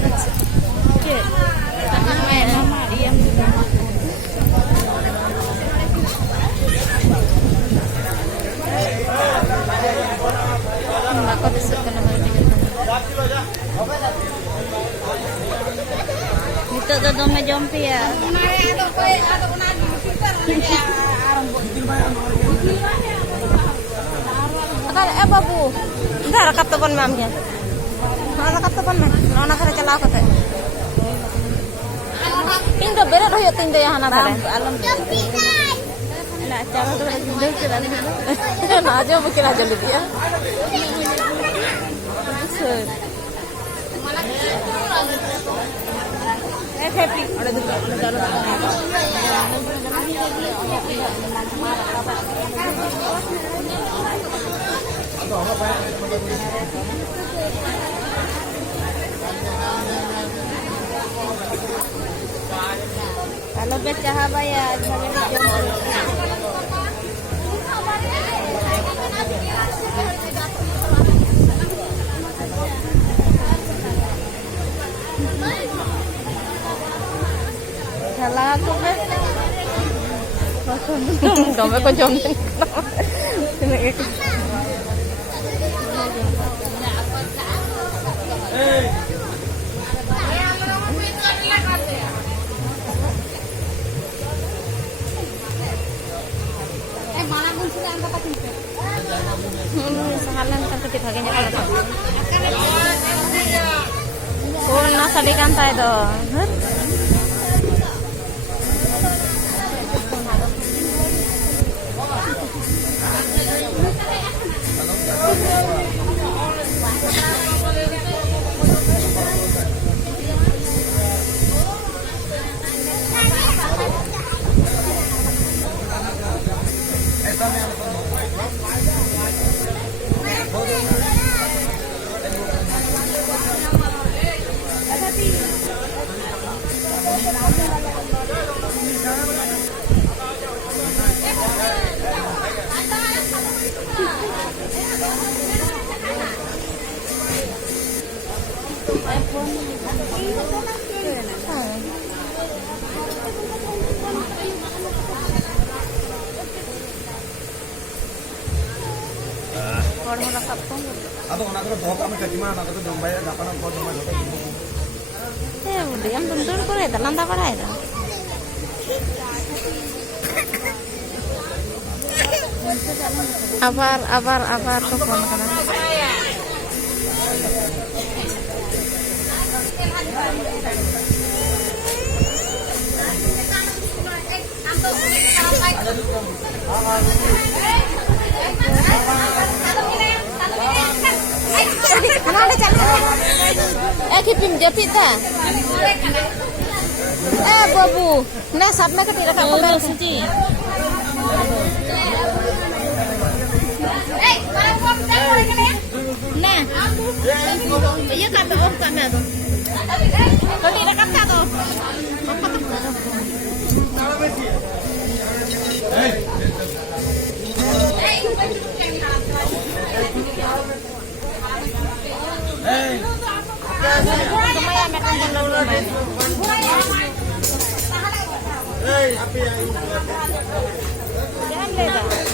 Cute. Diam juga. Bako besok kena balik tiga. Itu tuh dome jompi ya. Babu. Enggak rakap telepon mamnya. Rakap telepon mah. Nona kare cala ko te. Inda bere royo tinde ya hana tare. Alam. Na cara to jindo kira ni. Na aja bukin aja lu dia. Happy. Ada dulu. Kalau becah bayar salah aku kan. Kau kau jomin. Sahalan kan ketip bagiannya kalau nasa di kantai tuh. Atau nak kena bawa kami ke mana? Nak kena domba ya, dapat nak bawa domba juga. Udah yang bentur kok ya, lantai apa ya? Abar telepon kan? Kipim japit dah. Babu. Nah, sabna ke tidak kau bel sini. Nah. Iya kan om kan tu. Kau tidak kata tu. Lumayan makan dulu lumayan. Jangan beda.